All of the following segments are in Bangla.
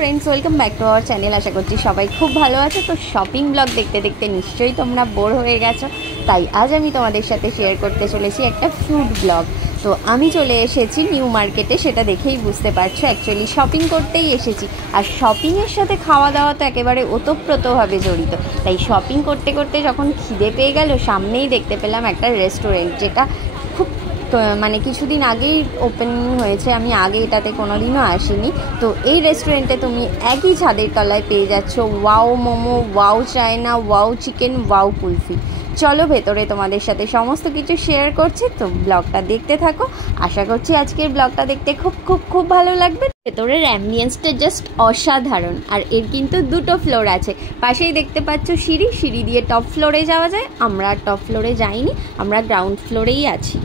Friends welcome back to our channel. आशा करছি সবাই খুব ভালো আছে। তো শপিং ব্লগ দেখতে দেখতে নিশ্চয়ই তোমরা বোর হয়ে গেছো, তাই আজ আমি তোমাদের সাথে শেয়ার করতে চলেছি একটা ফুড ব্লগ। তো আমি চলে এসেছি নিউ মার্কেটে, সেটা দেখেই বুঝতে পারছো অ্যাকচুয়ালি শপিং করতেই এসেছি। আর শপিংয়ের সাথে খাওয়া দাওয়া তো একেবারে ওতপ্রোতভাবে জড়িত। তাই শপিং করতে করতে যখন খিদে পেয়ে গেল, সামনেই দেখতে পেলাম একটা রেস্টুরেন্ট, যেটা খুব মানে কিছুদিন আগেই ওপেনিং হয়েছে। আমি আগে এটাতে কোনো দিনও আসিনি। তো এই রেস্টুরেন্টে তুমি একই ছাদের তলায় পেয়ে যাচ্ছ wow momo, wow China, wow chicken, wow kulfi. চলো ভেতরে তোমাদের সাথে সমস্ত কিছু শেয়ার করছি, তো ব্লগটা দেখতে থাকো। আশা করছি আজকের ব্লগটা দেখতে খুব খুব খুব ভালো লাগবে। ভেতরের অ্যাম্বিয়েন্সটা জাস্ট অসাধারণ। আর এর কিন্তু দুটো ফ্লোর আছে, পাশেই দেখতে পাচ্ছ সিঁড়ি, সিঁড়ি দিয়ে টপ ফ্লোরে যাওয়া যায়। আমরা টপ ফ্লোরে যাইনি, আমরা গ্রাউন্ড ফ্লোরেই আছি।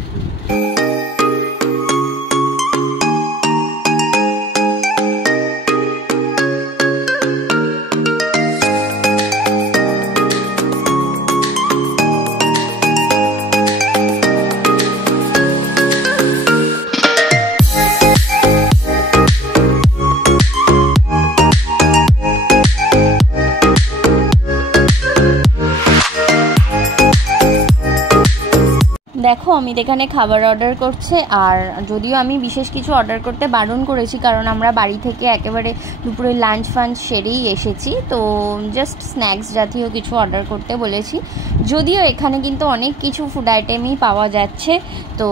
দেখো অমিত এখানে খাবার অর্ডার করছে। আর যদিও আমি বিশেষ কিছু অর্ডার করতে বারণ করেছি, কারণ আমরা বাড়ি থেকে একেবারে দুপুরে লাঞ্চ ফাঞ্চ সেরেই এসেছি। তো জাস্ট স্ন্যাক্স জাতীয় কিছু অর্ডার করতে বলেছি। যদিও এখানে কিন্তু অনেক কিছু ফুড আইটেমই পাওয়া যাচ্ছে। তো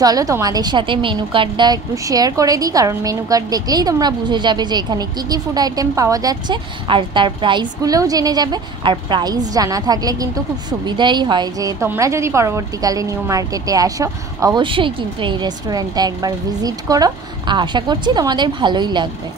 চলো তোমাদের সাথে মেনু কার্ডটা একটু শেয়ার করে দিই, কারণ মেনু কার্ড দেখলেই তোমরা বুঝে যাবে যে এখানে কি কি ফুড আইটেম পাওয়া যাচ্ছে, আর তার প্রাইসগুলোও জেনে যাবে। আর প্রাইস জানা থাকলে কিন্তু খুব সুবিধাই হয়, যে তোমরা যদি পরবর্তীকালে নিউ মার্কেটে আসো অবশ্যই কিন্তু এই রেস্টুরেন্টটা একবার ভিজিট করো। আশা করছি তোমাদের ভালোই লাগবে।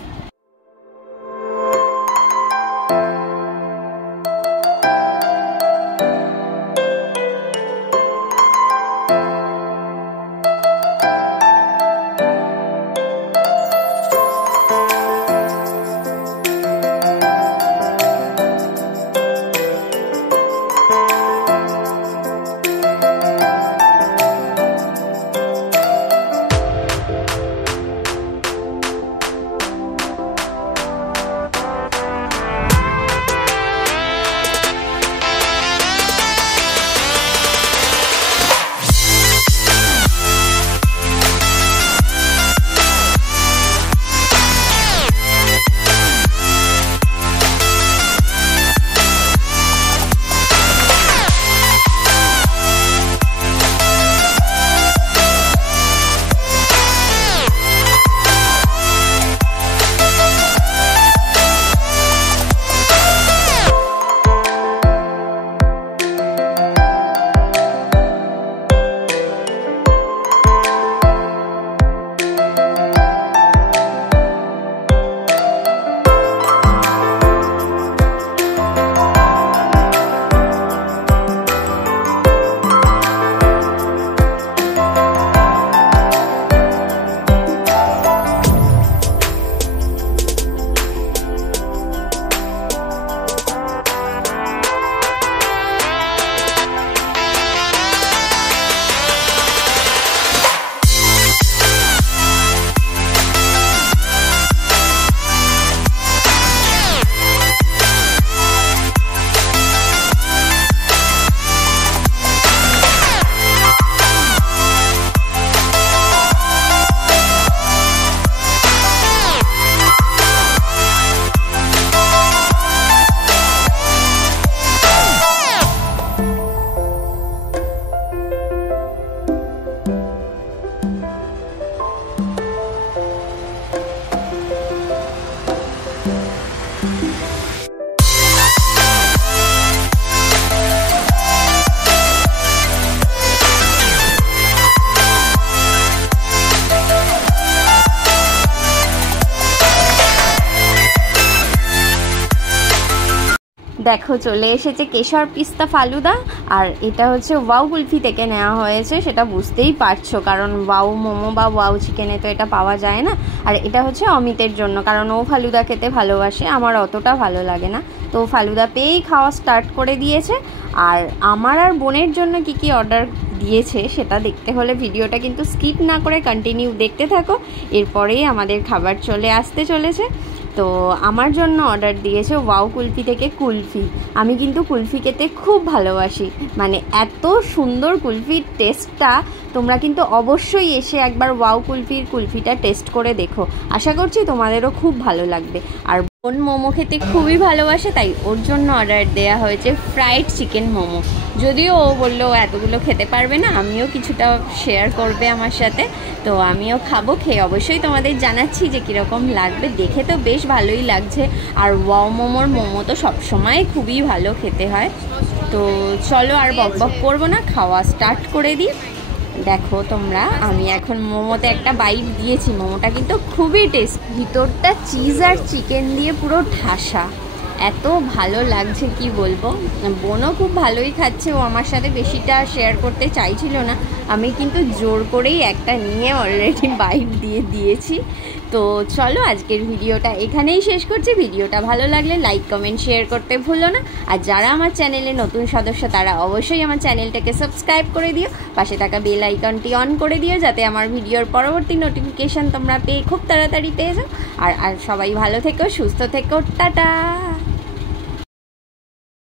দেখো চলে এসেছে কেশর পিস্তা ফালুদা। আর এটা হচ্ছে ওয়াও কুলফি থেকে নেওয়া হয়েছে, সেটা বুঝতেই পারছো, কারণ ওয়াও মোমো বা ওয়াও চিকেনে তো এটা পাওয়া যায় না। আর এটা হচ্ছে অমিতের জন্য, কারণ ও ফালুদা খেতে ভালোবাসে, আমার অতটা ভালো লাগে না। তো ফালুদা পেয়েই খাওয়া স্টার্ট করে দিয়েছে। আর আমার আর বোনের জন্য কি কি অর্ডার দিয়েছে সেটা দেখতে হলে ভিডিওটা কিন্তু স্কিপ না করে কন্টিনিউ দেখতে থাকো। এরপরেই আমাদের খাবার চলে আসতে চলেছে। তো আমার জন্য অর্ডার দিয়েছে ওয়াও কুলফি থেকে কুলফি। আমি কিন্তু কুলফি খেতে খুব ভালোবাসি, মানে এত সুন্দর কুলফির টেস্টটা। তোমরা কিন্তু অবশ্যই এসে একবার ওয়াও কুলফির কুলফিটা টেস্ট করে দেখো, আশা করছি তোমাদেরও খুব ভালো লাগবে। আর বোন মোমো খেতে খুবই ভালোবাসে, তাই ওর জন্য অর্ডার দেওয়া হয়েছে ফ্রাইড চিকেন মোমো। যদিও ও বললো এতগুলো খেতে পারবে না, আমিও কিছুটা শেয়ার করবে আমার সাথে, তো আমিও খাবো। খেয়ে অবশ্যই তোমাদের জানাচ্ছি যে কীরকম লাগবে। দেখে তো বেশ ভালোই লাগছে, আর ওয়াও মোমোর মোমো তো সবসময় খুবই ভালো খেতে হয়। তো চলো আর বক বক করবো না, খাওয়া স্টার্ট করে দিই। দেখো তোমরা, আমি এখন মোমোতে একটা বাইট দিয়েছি। মোমোটা কিন্তু খুবই টেস্ট, ভিতরটা চিজ আর চিকেন দিয়ে পুরো ঠাসা, এত ভালো লাগছে কি বলবো। বোনও খুব ভালোই খাচ্ছে, ও আমার সাথে বেশিটা শেয়ার করতে চাইছিল না, আমি কিন্তু জোর করেই একটা নিয়ে অলরেডি বাইট দিয়ে দিয়েছি। তো চলো আজকের ভিডিওটা এখানেই শেষ করছি। ভিডিওটা ভালো লাগলে লাইক কমেন্ট শেয়ার করতে ভুলো না। আর যারা আমার চ্যানেলে নতুন সদস্য তারা অবশ্যই আমার চ্যানেলটাকে সাবস্ক্রাইব করে দিও, পাশে থাকা বেল আইকনটি অন করে দিও, যাতে আমার ভিডিওর পরবর্তী নোটিফিকেশান তোমরা খুব তাড়াতাড়ি পেয়ে যাও। আর সবাই ভালো থেকো, সুস্থ থেকো, টাটা।